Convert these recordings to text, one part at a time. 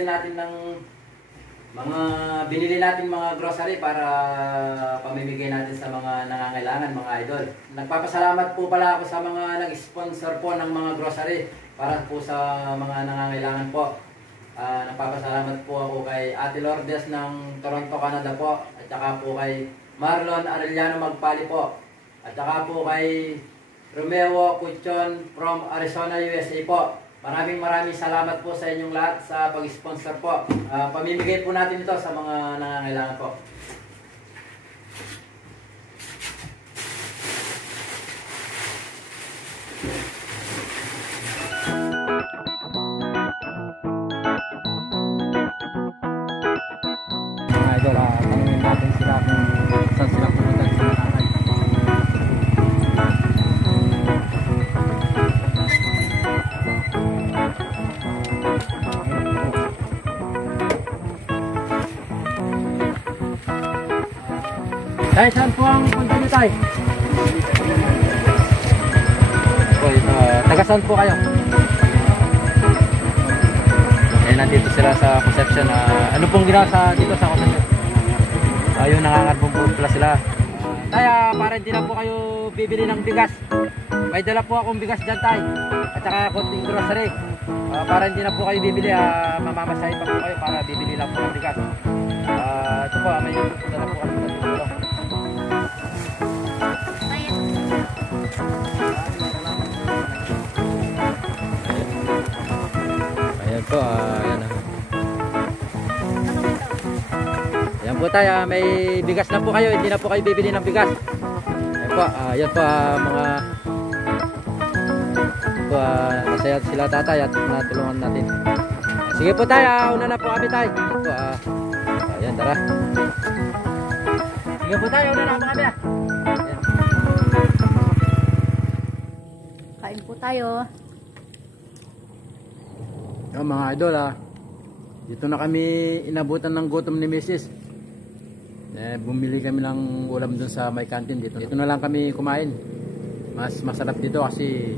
din natin ng mga binili natin mga grocery para pamimigay natin sa mga nangangailangan, mga idol. Nagpapasalamat po pala ako sa mga nag-sponsor po ng mga grocery para po sa mga nangangailangan po. Nagpapasalamat po ako kay Ate Lourdes ng Toronto, Canada po, at saka po kay Marlon Arellano Magpali po, at saka po kay Romeo Cuchon from Arizona, USA po. Maraming salamat po sa inyong lahat sa pag-sponsor po. Pamimigay po natin ito sa mga nangangailangan po. Mga idol, tanungin natin sila kung saan sila pumunta sa nanay. Tay, saan po ang punta niyo, Tay? Okay, taga saan po kayo? Eh, nandito sila sa Concepcion. Ano pong ginawa dito sa Concepcion? Ayun, nangangarbong po pala sila. Tay, para hindi na po kayo bibili ng bigas. May dala po akong bigas dyan, Tay. At saka konting grocery. Para hindi na po kayo bibili, mamamasahin pa po kayo para bibili lang po ng bigas. Ito po, may dala po kami sa tulong. Ayan po, ayan. Ayan po tayo, may bigas na po kayo, hindi na po kayo bibili ng bigas. Ayan po, ayan po mga po, masaya sila tatay at natulungan natin. Sige po tayo, una na po kami tayo. Ayan po, ayan, tara. Sige po tayo, una na po kami. Ayan. Kain po tayo. Yung mga idol, dito na kami inabutan ng gutom ni Mrs. Bumili kami ng ulam dun sa may canteen dito. Dito na lang kami kumain. Mas masarap dito kasi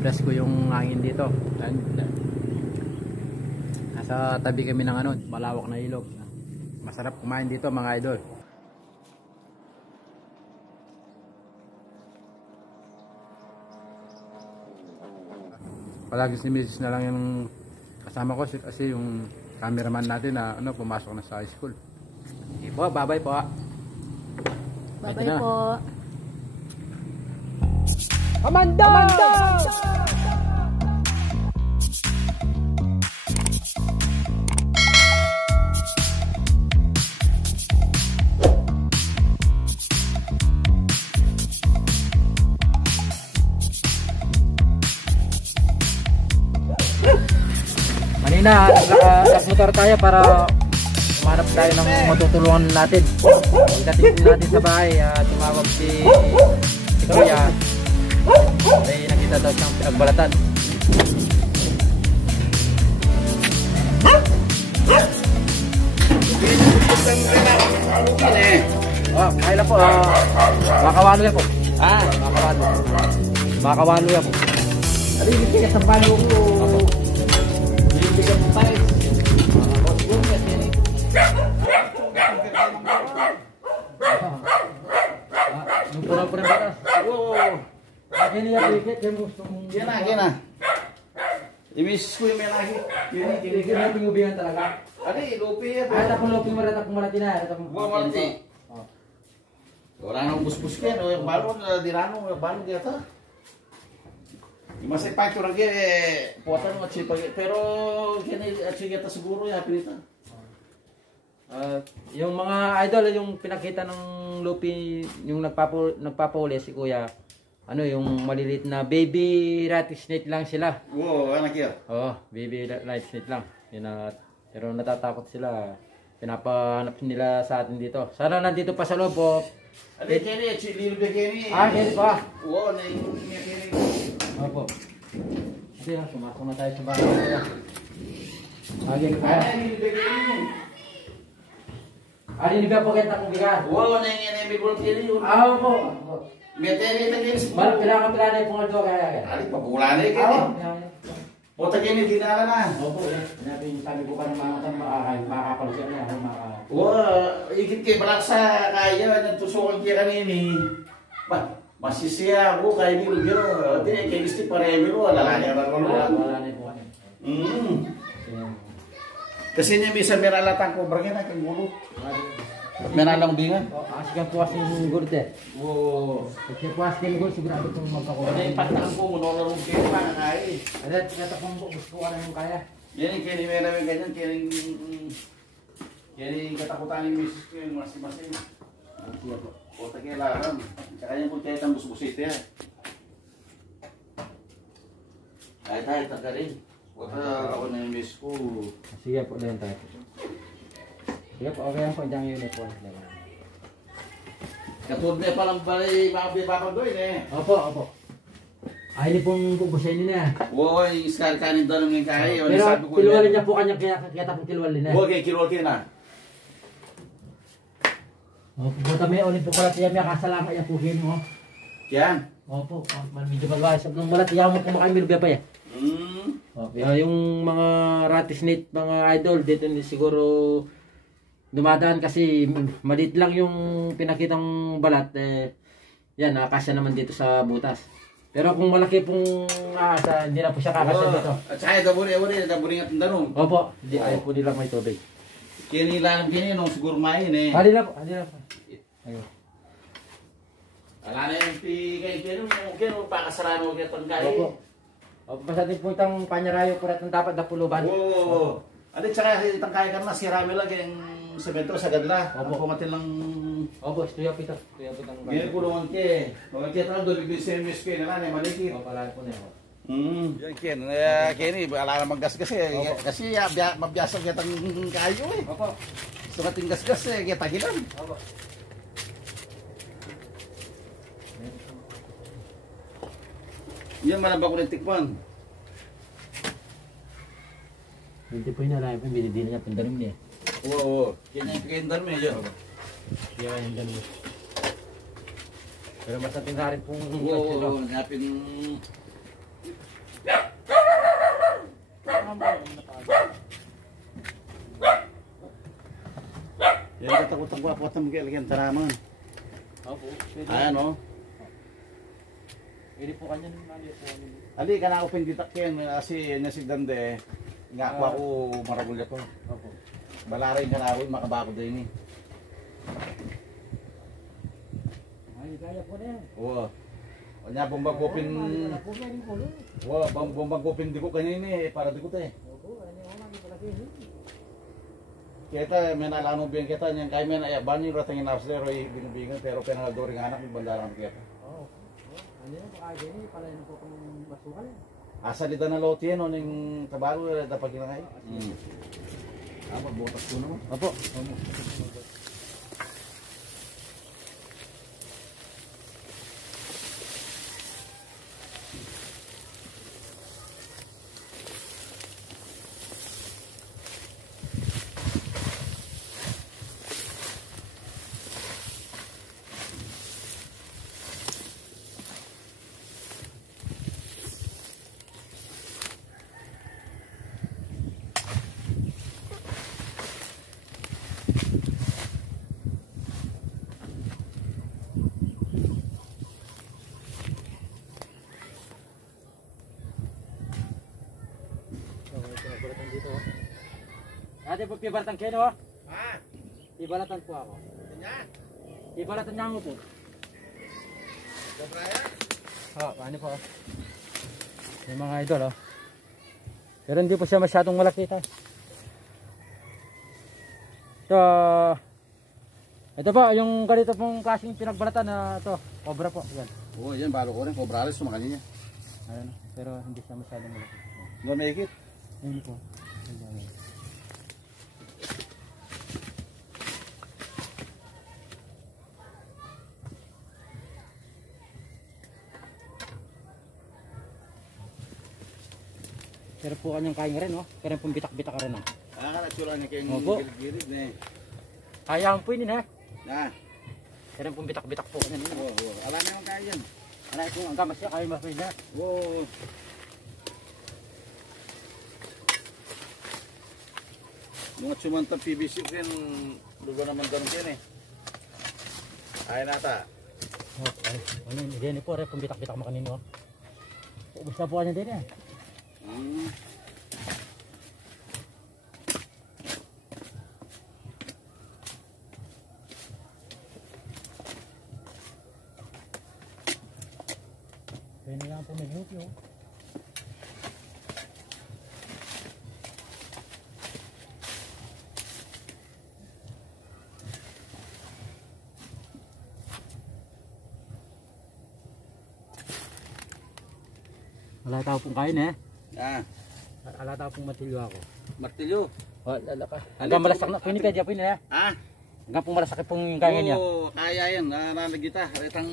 presko yung hangin dito. Nasa tabi kami ng malawak na ilog. Masarap kumain dito mga idol. Palagi si Mrs. na lang yung kasama ko kasi yung cameraman natin na pumasok na sa high school. Okay po, bye-bye po. Bye-bye po. Amanda! Kanina, nagmotor tayo para umanap tayo ng matutulungan natin. Pagdating natin sa bahay, tumawag si Kuya. May nakita daw siyang pinagbalatan. Kaya lang po, makawalo yan po. Makawalo yan po. Ano yung bigat ng balo ko? Bigat ng balo. Nung pura-pura yung batas. Gini ya bigat yang gusto mong... Gina. Imisis ko yung may lagi. Gini natin ubihan talaga. Adi, lupi ya. Ay, tapong lupi marati na. Buang marati. Orang nang bus-bus kan, yung balon di rano, yung balon di atas. Masih pakai orang dia puatan macam pagi, pero kini asyik kita siguro ya pilita. Yung mga idol, yung pinakita ng lupi, yung nagpapahuli si Kuya, yung maliliit na baby rattlesnake lang sila. Wow, anak ya? Oo, baby rattlesnake lang. Pero natatakot sila. Pinapahanap nila sa atin dito. Sana nandito pa sa loob po. Adi kini, little bit kini. Kini pa. Wow, na yung kini. Opo. Sige, pumasok na tayo sa bahay. Agin pa. Little bit kini. Hindi ba po kita kong bigat? Wow, na yung enemy kini. Opo. Meteri na kini. Kailangan pila na yung pungal doon kaya. Adi, papulan na kini. Puta kayo ni dinala na. Opo, sabi ko pa ng mga utang makakapalusya niya ako Ikit kayo balak sa kaya, nagtusukan kayo kanini. Masisiya ako kaya ni Rubio. Di, kayo gusto paremiro, lalanya na wala na po. Kasi niya minsan meralatan ko, barangay na, kang gulo. Meralang bingan. Asikan puas ng gulit eh. Oo. Kasi puas kayo gulit, sigurado kung magkakuha. Ano yung patang ko, munonarong kayo pa, kaya. Ada, tinatapang po, gusto ko na yung kaya. Yan yung kaya may namin ganyan, kaya yung katakutan ni Miss ko yung masin-masin. Siya po. Puta kayo laram. Tsaka yung kung kaya busbusite yan. Kahit taga rin. Puta ako na yung Miss ko. Sige po, doon tayo. Sige po, okay po, dyan yun po. Katulad na palang balay mga doon eh. Opo. Ay, hindi pong pupusin niya. Oo, yung iskar kanin doon ng kaya. Pero kilwalin niya po kanya, kaya tapong kilwalin na. Oo, kaya kilwal kayo na. Opo, buta may ulit po pala tiya, may kasalama niya po kayo, no? Yan. Opo, medyo magwayas. Nung wala tiya mo kumakain milbya pa eh. Okay, yung mga rat snake, mga idol, dito siguro dumadaan kasi maliit lang yung pinakitang balat. Yan, nakakasya naman dito sa butas. Pero kung malaki pong hindi na po siya kakasya dito. At saka daburi nga tanong. Opo, ayaw po nila may tubig. Kinilang kini nung siguro main eh. Hali na po. Ayun. Ala na yung kaya kino pakasarano mo kaya tangkay. Opo. Opo, basta din po itang panyarayo po natin dapat na puluban. Oo. Ano tsaka tangkay ka na si Rami lang yung semento sa gadla. Opo. Pumatin lang. Opo, tuyap ito. Ganyan kulungan ke. Mga kita lang doon bibig service ko na lang malikit. Opo, pala po na yun. Yan Ken, Kenny, ala na maggasgas eh. Kasi mabiyasa kitang kayo eh. Opo. Gusto nating gasgas eh, kita gilan. Opo. Yan malabak ko ng tikman. Hindi po yun alam po, binidin niya pindarim niya. Oo. Kanya yung kikindar mo yun. Kaya yung ganun. Pero mas natin rin pong Oo, napin. Yan katakot ko ako at magkailangan taraman. Opo. Ayan o. Pwede po kanya nung naliyo po. Ali ka na ako pinditak yan kasi nasidande. Nga ako maragulya ko. Opo. Balaray ka na ako makabako din eh. Ay, kaya po na yan. Oo. Kanya bumbagupin. Oo, bumbagupin di ko kanina eh. Para di ko te. Opo, ano yung mga palaki yun. Kita may nalano biyan kita niyan kay men ay banyo ratang inapsero ay binibingan pero penaldoring anak ng bandaran kita. Oo. Ano yung pakagay niya, pala yun po kung basukal. Asa dito na loti no ning kabalo dapat kinangay. Magbutas ko naman. Opo. Ate po pibalatan kayo, no? Ha? Pibalatan po ako. Kanya? Pibalatan niya ako po. Dobraya? Ano po? Yung mga idol, oh. Pero hindi po siya masyadong malaki ito. So, ito po, yung ganito pong klaseng pinagbalatan na ito, cobra po. Yan. Oo, yan balo ko rin cobrales sumakanya niya. Ayun, pero hindi siya masyadong malaki. Lo make it. Yun po. Pero po kanyang kaya rin, oh. Pero pong bitak-bitak ka rin, oh. Natsura niya kayong Opo. gilid-gilid na eh. Kaya po yun, ha. Na. Pero pong bitak-bitak po kanya. Oo. Alam niya kung kaya yan. Alam kung ang gamas siya, kaya mas rin, ha. Oo. Mga sumantang PVC rin, lugar naman ganun yan eh. Ay nata. Ano yun po, rep, kung bitak-bitak mo kanino. Ubus na po kanya din eh. Pwede nga po mag-luti oh. Wala tao pong kain eh. Wala tao pong matilyo ako. Martilyo. Wala ka. Hanggang malasak na. Pwede kaya pwede na. Hanggang pong malasak pong kain niya. Oo, kaya yan. Nalagita. Itang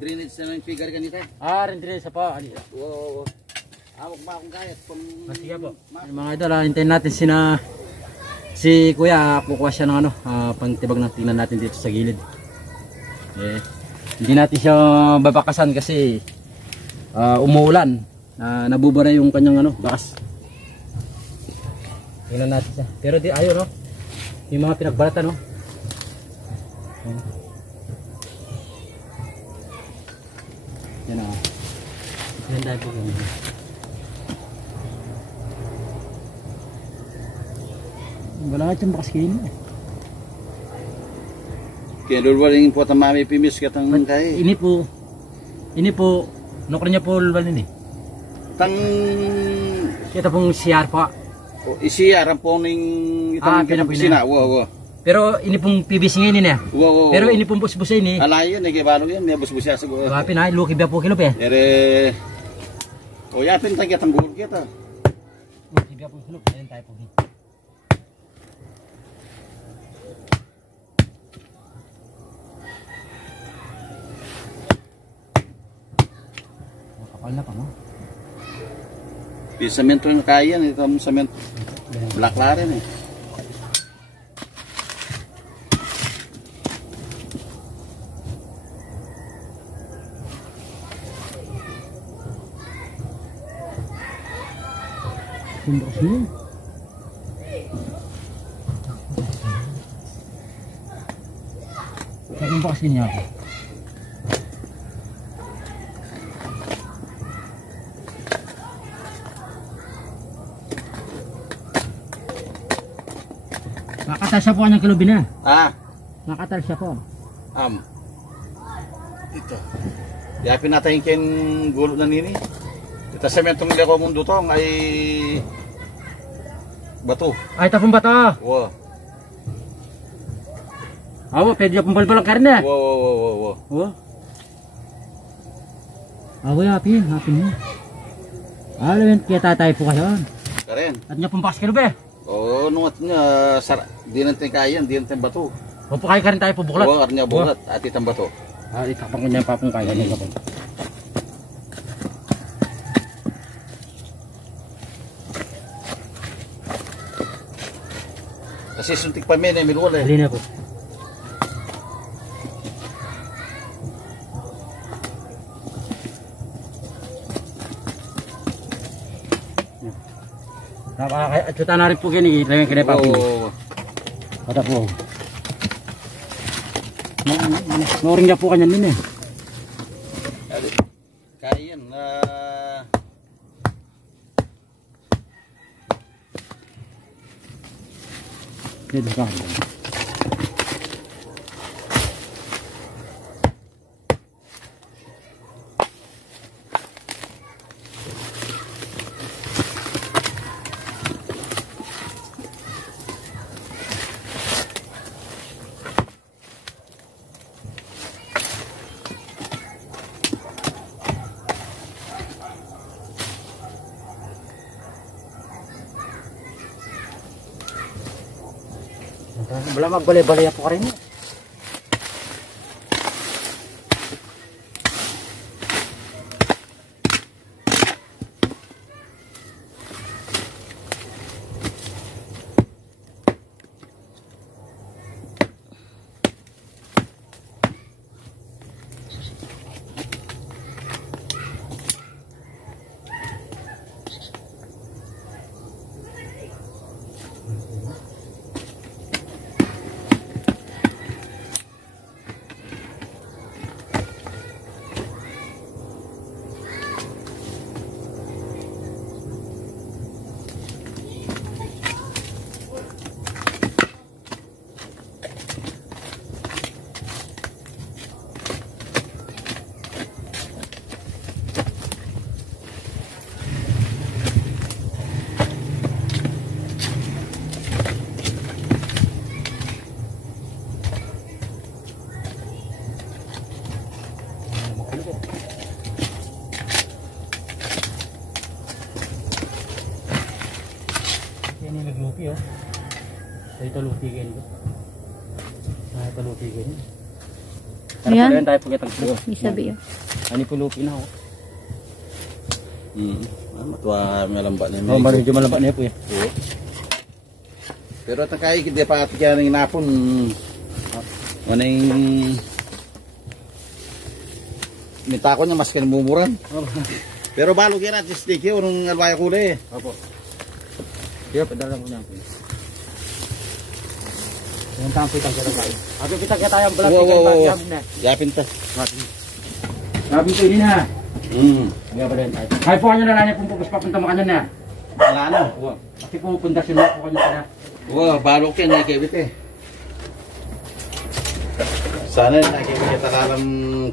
drainage na ng figure ganito. Rin din sa pa. Oo. Awag ba akong kayat? Sige po. Mga idol, hintayin natin si Kuya. Kukuha siya ng pangtibag na tingnan natin dito sa gilid. Hindi natin siya babakasan kasi umuulan. Nabubura yung kanyang bakas. Tingnan natin siya. Pero di ayaw no. Yung mga pinagbalatan no. Yan o. Yan dahil po ganyan. Wala ka yung bakas kayo niya. Kaya lulwaling po mami pimis katang kay. Ini po, nukro niya po lulwalin eh. Tang Ito pong CR po. isiyar ang poning itang pinapina. Wow. Pero ini pong PVC ngayon eh. Wow. Pero ini pong busbusay ni. Alayo ni gibalo yan, may busbusya siguro. Wapin ay luki ba po kilo pe. Ere yapin tang kitang bulog kita. Luki ba po kilo. Ayan tayo po. Kapal na pa mo. Pisamento yung kaya ito ang samento. Black la rin eh. Tumbok sini. Tumbok sini ako. Nakatal siya po kanyang kilobin na. Nakatal siya po. Ito. Yapin natin yung gulo na nini. Ito sementong leko mundo to ay bato. Ay, tapong bato. Wow. Awo, pwede yung pambalbalang karne. Wow. Awo, yapin mo. Alam yun, kaya tatay po kayo. Karen. At niya pong bakas kilobin. Oo, nungat nga, di natin kaya, di natin bato. O po kayo ka rin tayo po buklat. Oo, karnya bulat, at itang bato. Itakpan ko niya pa pong kaya. Kasi suntik pa men, minwala eh. Alin na po. At kita na rin po gini, ilagay ka na pa po. Kata po. Noring niya po kanyan din eh. Kaya yan, Dito ka. Wala magbalay-balay po ka rin. po. Yan yung naglupi oh. Ito lupi ganito. Ito lupi ganito. Ayan. Yan tayo pagkatagpo. May sabi yun. Ani po lupi na oh. Matuwa malamba na Oh, medyo malaba na po eh. Oo. Pero takay hindi pa ati kaya ng inapon. Maning mitako niya mas kinamumuran. Pero balo kaya natin stick yun nung albaya ko eh. Opo. Kaya padala mo na po. Yung tampo itang kaya tayo. Ako kita kaya tayo ang balat. Wow. Yapin ta. Sabi ko ini na. Nga ba rin tayo? Kaya po kanyo na lang yung pupus papunta mo kanyo na. Wala na. Kasi po pundasyon na po kanyo na. Balo kaya nakikibit eh. Sana nakikibit kita kalam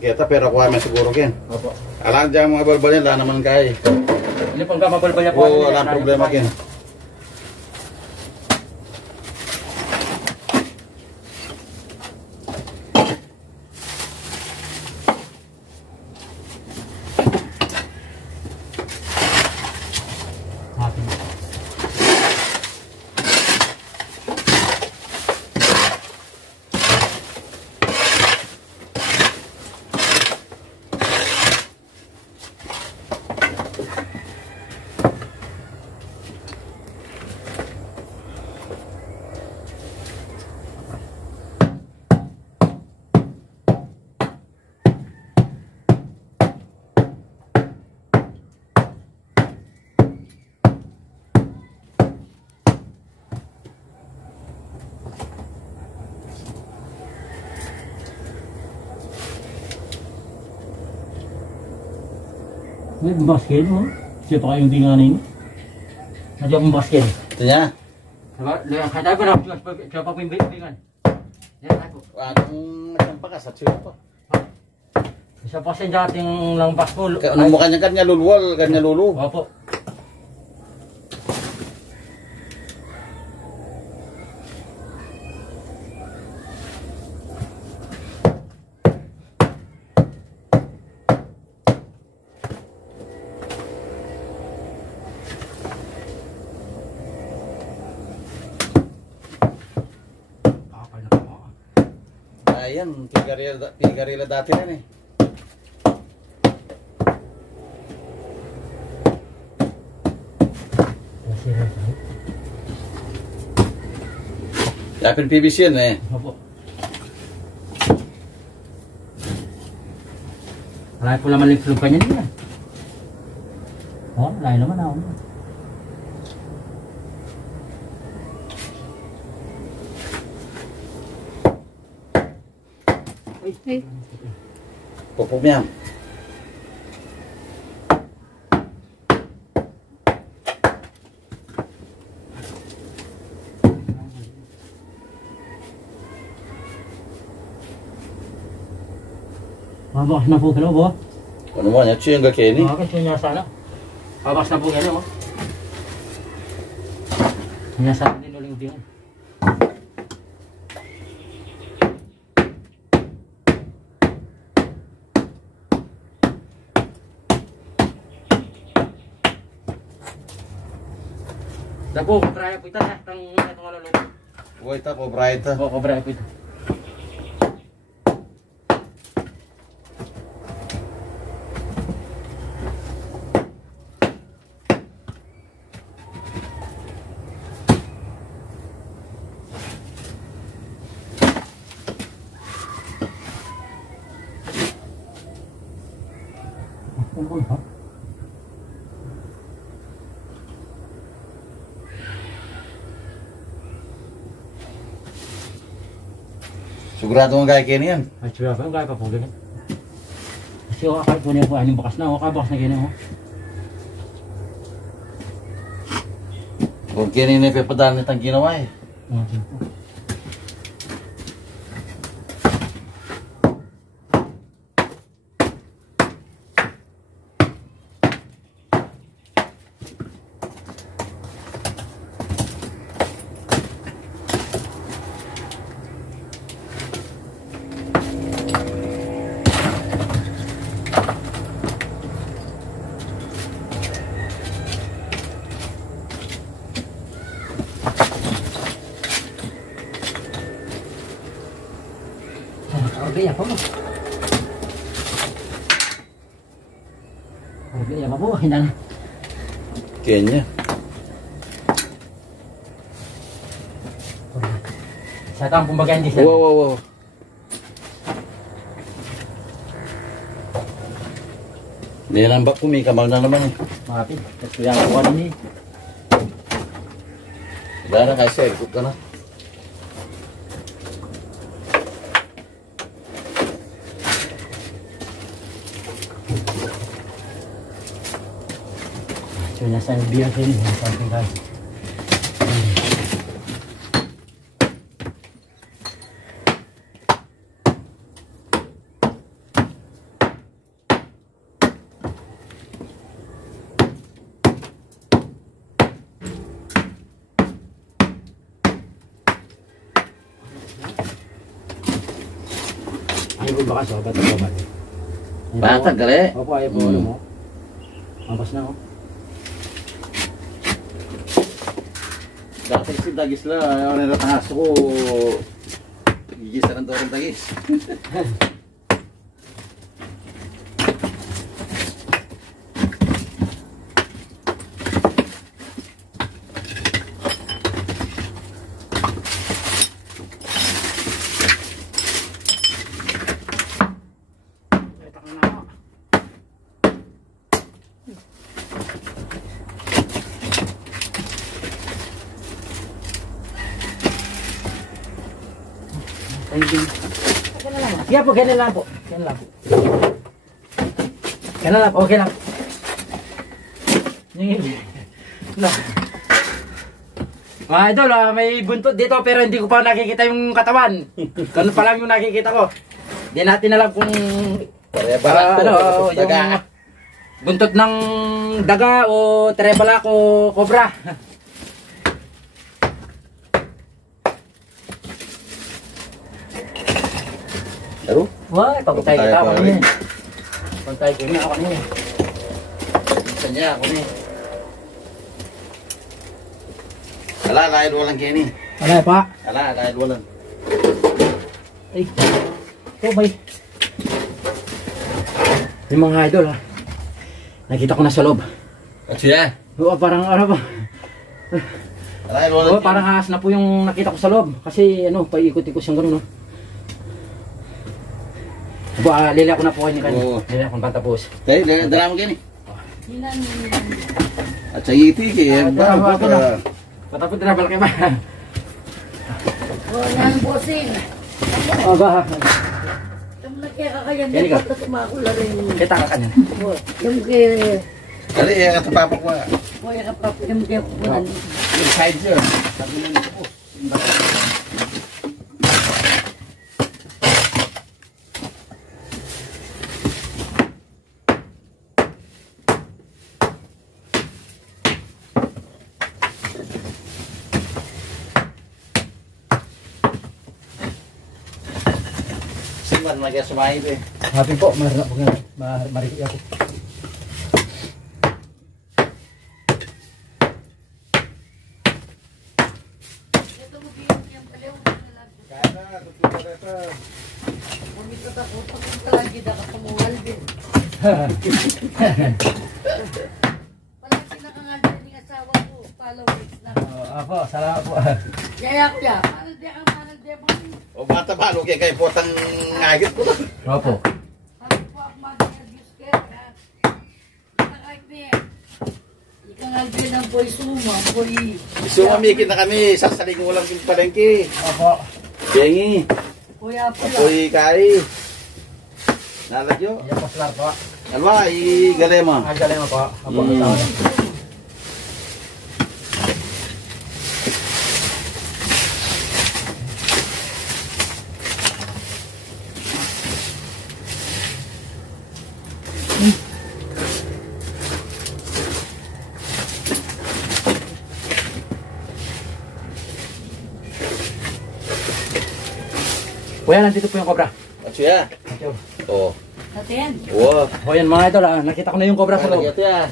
kita pero kuha may siguro kin. Opo. Alam dyan mga balbalin, wala naman kaya. Ini pang kamabalbal niya po. Wala problema kin. May basket mo. Siya pa kayong dinganin. Nandiyan mong basket. Ito niya. Kaya tayo pa na. Siya pa po yung bingan. Yan tayo po. Anong nagpakas at siya pa. Siya pa siya dating lang baskol. Anong mukha niya kanya lulwal, kanya lulu. Opo. Ayan, pigarila dati rin eh. Yapin PVC yan eh. Opo. Malay po naman yung flug kanya niya. Oh, malay naman ako. Ay, Pupok niya. Mabakas na po kilo po. Ano mo niya, chiyang gakeni. Mabakas niya sana. Mabakas na po kilo mo. Niya sana din uling ubihan. Dapo, kobraya po ito na. Itong aluluto. Huwag ita, kobra ita. Oo, kobraya po ito. Sigurado mong gaya kini yan. Ay, siya ba? Kaya pa po ganyan. Kasi ako akal po niya po. Anong bakas na. Ako bakas na ganyan. Kung kini na ipapadaan nitang ginawa eh. Okay, ako mo. Okay, ako po. Hinan. Kenya. Sa tang kumbaga hindi siya. Wow. Nilambak ko, may kamal na naman eh. Mapit. Tapos kaya ako kanini. Dara kasi, ikot ka na. So, nasa biyak din. Something like. Ayaw po baka sobat o sobat. Bata, gali. Opo, ayaw po. Ano mo? Mapas na ako. Dati si Dagis la, ayaw na natahaso ko. Gigisa ng dorong Dagis. Thank you. Sige po, ganyan lang po. Ganyan lang po. Ganyan lang po, okay lang. No. Mga idol, may buntot dito pero hindi ko pa nakikita yung katawan. Ganun pa lang yung nakikita ko. Hindi natin alam kung yung buntot ng daga o trebalak o cobra. Laro? Wah, pagkutay kita ako niya. Pagkutay ko na ako niya. Saan niya ako ni? Ala, dahil walang Kenny. Wala pa. Ala, dahil walang. Ay, ito bay. Yung mga idol ha. Nakita ko na sa loob. At siya? Oo, parang ano ba? Dahil walang Oo, parang ahas na po yung nakita ko sa loob. Kasi ano, paikot-ikot siyang gano'n no. Lili ako na po kayo ni kanina. Oo. Lili ako na tapos. Dahil, dala mo Kenny. At sa iti, kaya Ako na. Patapos na balaki ba? Walang bossing. Oo ba? Yung nagkakakayan Yan niya ka. pagkat makula rin. Kita ka kanyan. Yung kay... Dali, katapapak ko. Kuya ka pa, yung kay kukunan. Yung side yun. Sabi mo nito po. Simban, mag-sumahin ito eh. Happy po, mariki ako. Lagi na kakamuhal din. Walang pinakangal din yung asawa ko. Followers na. Apo, salamat po. Kaya kuya, manal di mo. O bata ba, lugay kayo potang ngagit ko. Opo. Parang po ako mag-nervous kayo. Nakait niya. Ikangal din ang boy suma. Boy. Sumamikin na kami, sasaling ulang yung palengke. Opo. Yengi, Kuya pala. apoy kai. Nalagyo. Yan po, salamat po. Alwa, igale mo. Agaling mo po. Opo, Mm. salamat. Kuya, nandito po yung cobra. At siya. Oh. Atin. Wow. O yan mga idol, nakita ko na yung cobra sa loob. ya.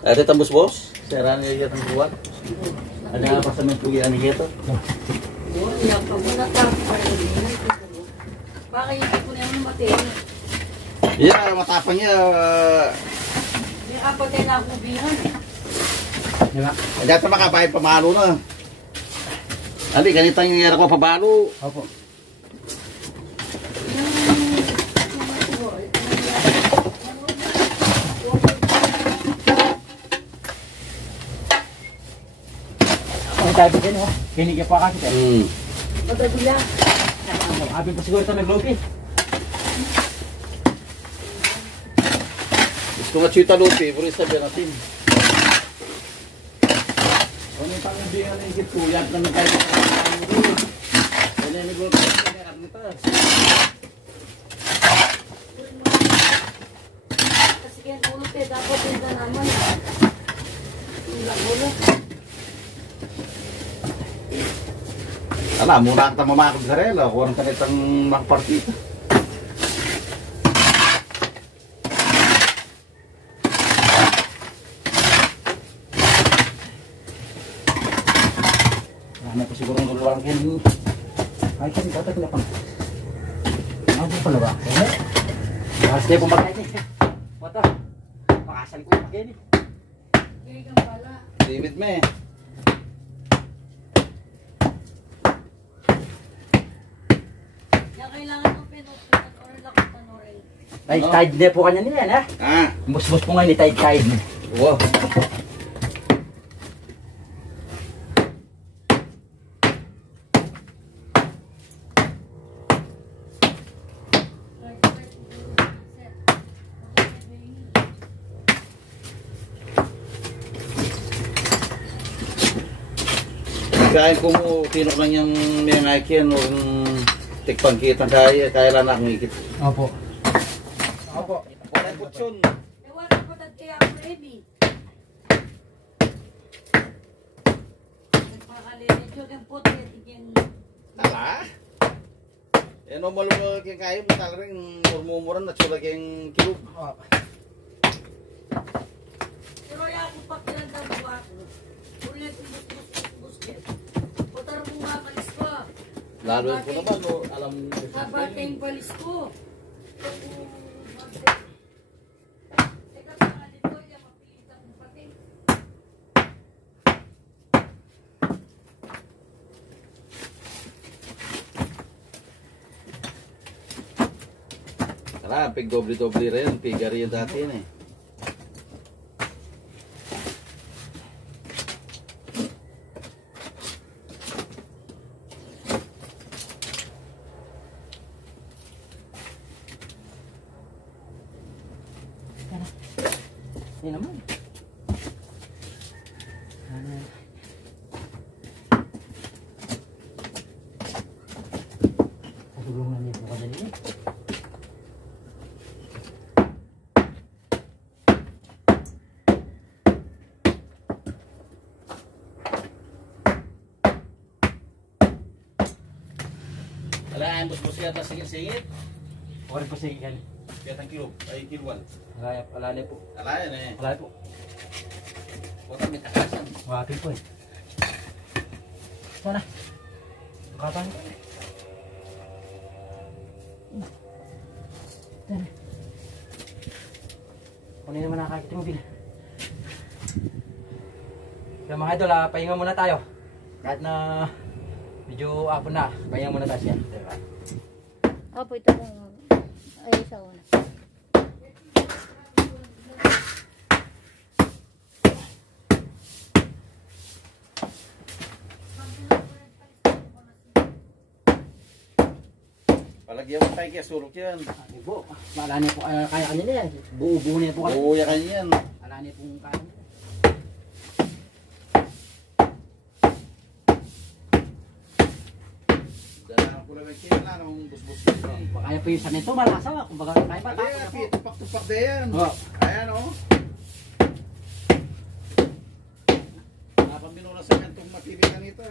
Ada tambus bos. Serang ya tang buat. Ada apa sama pugian gitu. Kuya pa muna tapos. Baka hindi ko na yung namatay. Yeah, matapang niya. May apat ay nakubihan eh. Di ba? Hindi ito makabay pamalo na. Ali, ganito yung yara ko pabalo. Opo. Ang tayo din, oh. Kinigyan pa kasi. Madali lang. Abi pa siguro ito nag-loopy. Gusto nga chita lupi, pero sabihan natin. Ano yung pangibingan na ikit tuyat na may kayo na kayo. Ano yung nag-lopi na kayo nito. Kasi kaya ulot eh, dapat din na naman. Ulot. Alam, muna kita mamakag sa relo. Kung ka nitang makapartita. Ano po siguro ng lulang kayo. Ay, kasi dapat na pang. Ano pala ba? Mas tayo pumakay ni. Wata. Makasal ko yung pakay ni. Kaya kang pala. Limit me. Kaya kailangan ng pinot or lakutan or eh. Tide na po kanya niyan, ha? Ah, Bus-bus po ngayon ni tide. wow. Kain ko mo, tinok lang yung may ngaikin o tikpangkitan kaya lang akong ikit. Opo. Opo. Wala po tsun. Ewan ko patad kaya ako ready. Nagpakalimedyo kang puti. Tigyan. Ala? Eh, no malulo kaya kayo mo talagang murmumuran na tsula kayong kilog. Pero ay ako pakilandang buwa ko. Ulit yung busket. Putar mo nga kalis ko. Lalo ko naman, no, alam mo. Kabating balis ko. Teka pa nga dito, yung mapilitan mo pati. Tara, pig doble-doble rin. Piga rin dati yun eh. Yan naman. Tulungan niyo po ka dali. Wala, ang bus-bus kaya ta singit-singit. Okay po sige kan. Kaya tang kilog, ay kilwan. Alala po. Ala yan eh. Alala po. Kota may takasan. Wapin po eh. Sana. Katang ko. Tara. Kunin naman nakakita mo bil. Kaya mga idol, pahinga muna tayo. Kahit na medyo apon na, pahinga muna tayo siya. Diba? Opo, ito po. Ay, sa una. Palagyan mo tayo kaya sulok yan. Ibo, maalala niyo po, kaya kanila yan. Buo-buo niya po kayo. Uuya ka yan. Alala niyo pong kaya. Dahil ko lang kaya na namang bus-bus yan. Kaya po yung sa nito, malasa. Kumbaga, kaya pa. Ay, tupak-tupak na yan. Oh. Ayan o. Napamino na sa mentong matili ka nito.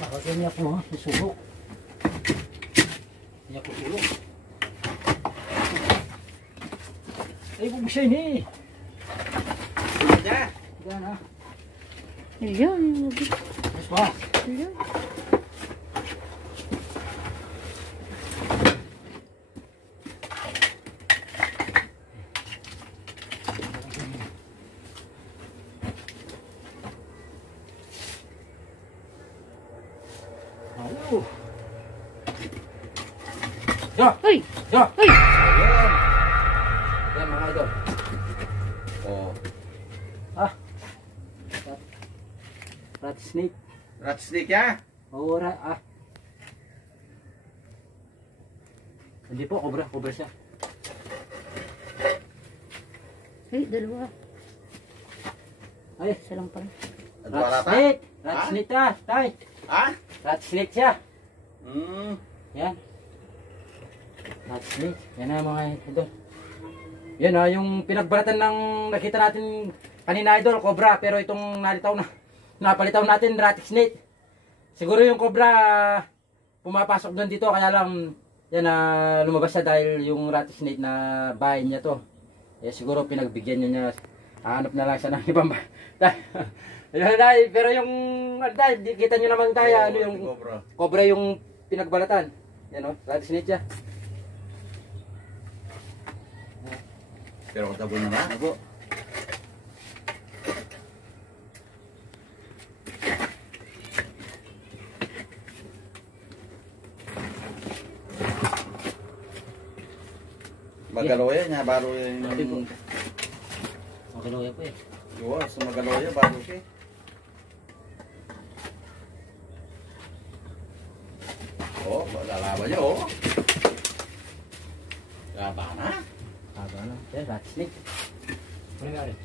Bakit niya po, susubok. Hindi ako tulong. Ay, bubusay ni. Yan ha. Ayun. Mas ba? Ayun. Ayo. Yo! Uy! Yo! Uy! Ayan. Yan mga idol. Oh. Ah. Rat snake. Rat snake ya? Oo, Hindi po, cobra. Cobra siya. Uy, dalawa. Ay, Isa lang pala. At rat wala pa? snake. Rat Ha? snake ta. Tay. Ha? Rat snake siya. Hmm. Yan. Rat snake. Yan na mga idol. Yan ah, yung pinagbalatan ng nakita natin kanina idol, cobra. Pero itong napalitaw natin, rat snake. Siguro yung cobra pumapasok doon dito, kaya lang yan lumabas siya dahil yung rat snake na bahay niya to. Eh, siguro pinagbigyan niya. Hanap na lang siya ng ibang pero yung kita nyo naman tayo, ano yung cobra yung pinagbalatan. Yan o, rat snake siya. Pero katabo na na. Ano po? Magaloya niya, baru yung... Sabi po. Magaloya po eh. Yo, sa magaloya, baru siya. Oh, lalaban niya, oh. Laban na. Haba na. Yan, rat snake. Ano nga rin?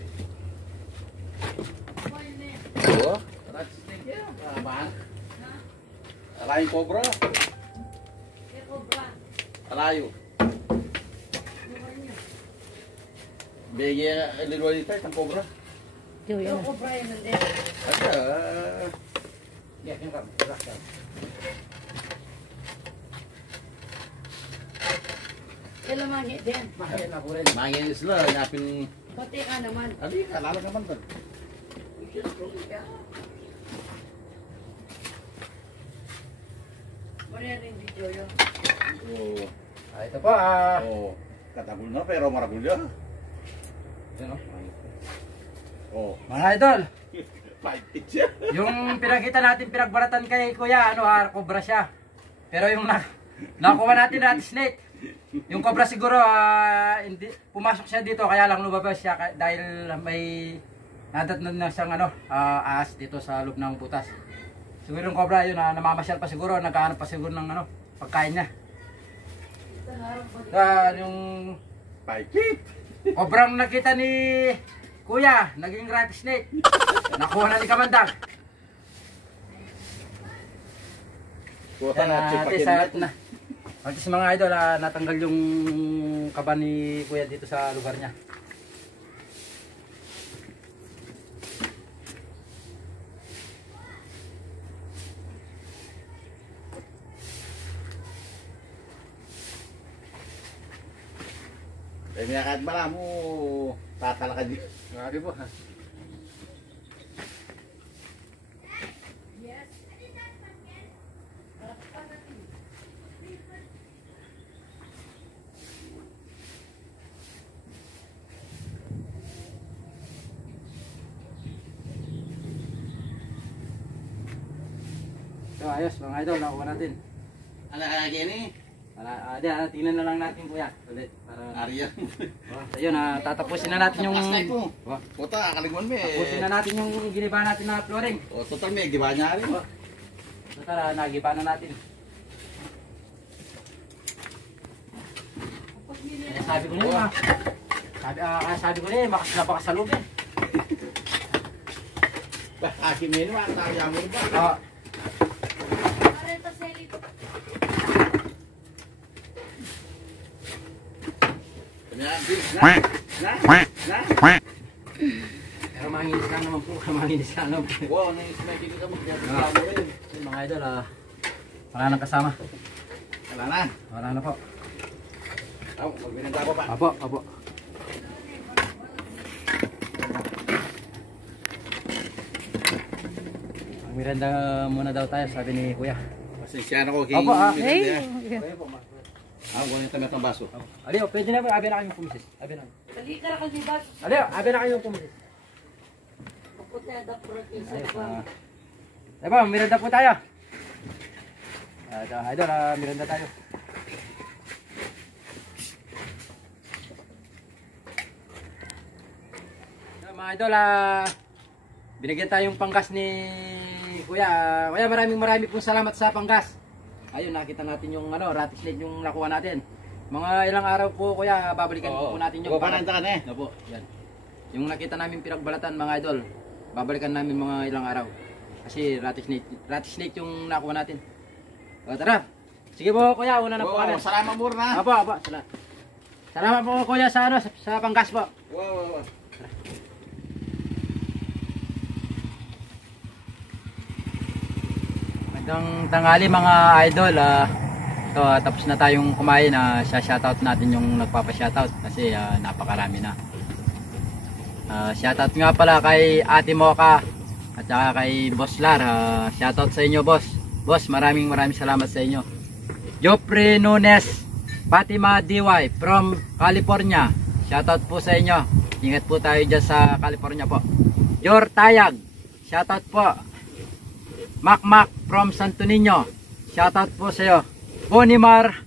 Oh, rat snake yan. Laban. Alayin cobra. Alayo. Bigyan lilo dito itang cobra. Yo, yan. Ada. Yan, yan ka. Relax ka. Kailan mangit din. Mahal na po rin. Mangin sila, ngapin. Pati ka naman. Ali, kalala naman doon. Muna rin video yun. Oh, Ah, ito po oh. Katabul na pero maragulya. Yan o. Oh, Mga idol, fight it siya. yung pinakita natin pinagbalatan kay Kuya, cobra siya. Pero yung nakuha natin rat snake. Yung cobra siguro, hindi, pumasok siya dito, kaya lang lumabas siya dahil may nadatnan na siyang ahas dito sa loob ng butas. Siguro yung cobra yun, namamasyal pa siguro, naghahanap pa siguro ng pagkain niya. Yung Fight it. cobrang nakita ni Kuya, naging rat snake. Nakuha na ni Kamandag. Kuha na, At least mga idol, natanggal yung kaba ni Kuya dito sa lugar niya. Eh, may kahit bala mo, tatala ka dito. Grabe po, ha? So ayos mga idol, nakuha natin. Ano lagi ni? Tingnan na lang natin Kuya ulit. Arya. So yun, tatapusin na natin yung... Plastic mo. Oh, Puta, kaligwan mo eh. tapusin na natin yung giniba natin na flooring. O, total may giba niya rin. So tara, nagiba na natin. Sabi ko niya, sabi ko niya, napakasalog eh. Akin mo yun, tayo mo ba? Parenta selit. Pero manginis lang naman po, manginis lang naman po. Wow, nang ismay kiko ka mo. Mga idol, wala nang kasama. Wala na. Wala na po. Magbinanda ko pa. Apo, apo. Miranda muna daw tayo, sabi ni Kuya. Pasensya na ko. Opo, ah. Ay, Kunin tayo ng baso. Aliyo, pwede na po, abi na kayong pumisis. Abi na. Dali ka na kasi ba? Aliyo, abi na kayong pumisis. Kaputi ang dapurot yung sa Ayun po, Miranda po tayo. Idol, Miranda tayo. Mga idol, binigyan tayong panggas ni Kuya. Kuya, maraming pong salamat sa panggas. Ayun, nakita natin yung ratis net yung nakuha natin. Mga ilang araw po, Kuya, babalikan po natin yung Pananda ka na eh. Opo, yan. Yung nakita namin pinagbalatan, mga idol, babalikan namin mga ilang araw. Kasi ratis net yung nakuha natin. O, tara. Sige po, Kuya, una na po kami. Salamat muna. Opo, salamat. Salamat po, Kuya, sa panggas po. Wow. Magandang tanghali mga idol. So, tapos na tayong kumain. Shoutout natin yung nagpapa-shoutout kasi napakarami na. Shoutout nga pala kay Ate Mocha at saka kay Boss Lar. Shoutout sa inyo, boss. Boss, maraming salamat sa inyo. Jopre Nunes, Fatima DY from California. Shoutout po sa inyo. Ingat po tayo dyan sa California po. Yor Tayag, shoutout po. Mac from Santo Niño, shoutout po sa iyo. Bonimar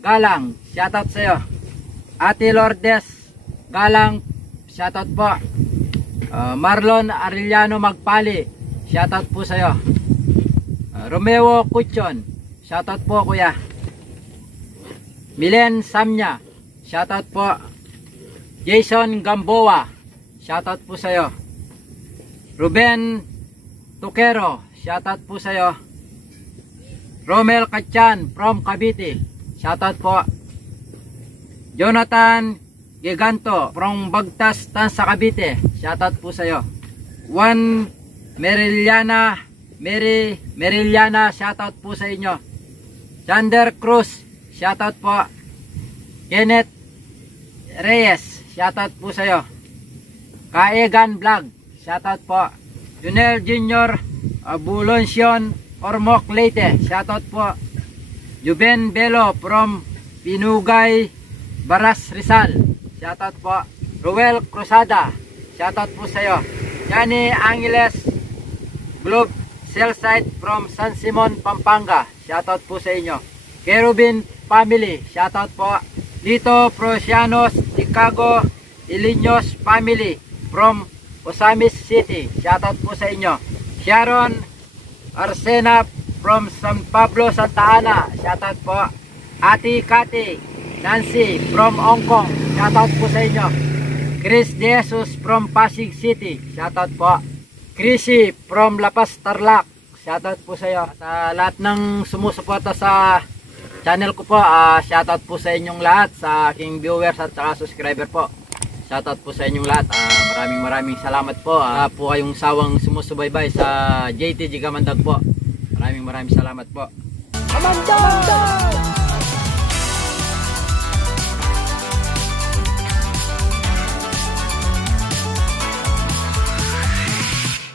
Galang, shoutout sa iyo. Ate Lourdes Galang, shoutout po. Marlon Arellano Magpali, shoutout po sa iyo. Romeo Kuchon, shoutout po kuya. Milen Samnya, shoutout po. Jason Gamboa, shoutout po sa iyo. Ruben Tukero, shoutout po sa iyo. Romel Kachan from Cavite, shoutout po. Jonathan Giganto from Bagtas, Tansa, Cavite, shoutout po sa iyo. Juan Meriliana, shoutout po sa inyo. Sander Cruz, shoutout po. Kenneth Reyes, shoutout po sa iyo. Kaegan Vlog, shoutout po. Junel Junior Abulonsion Ormoc Leyte, shoutout po. Juben Belo from Pinugay, Baras, Rizal, shoutout po. Ruel Cruzada, shoutout po sa iyo. Yani Angeles Globe Cell Site from San Simon, Pampanga, shoutout po sa inyo. Kerubin Family, shoutout po. Lito Prosianos Chicago Iliños Family from Osamis City, shoutout po sa inyo. Sharon Arsena from San Pablo, Santa Ana, shoutout po. Ate Kati Nancy from Hong Kong, shoutout po sa inyo. Chris De Jesus from Pasig City, shoutout po. Chrissy from La Paz, Tarlac, shoutout po sa iyo. Sa lahat ng sumusuporta sa channel ko po, shoutout po sa inyong lahat, sa aking viewers at saka subscriber po. Shoutout po sa inyong lahat. Maraming salamat po. Po kayong sawang sumusubaybay sa JTG Kamandag po. Maraming salamat po. Kamandag!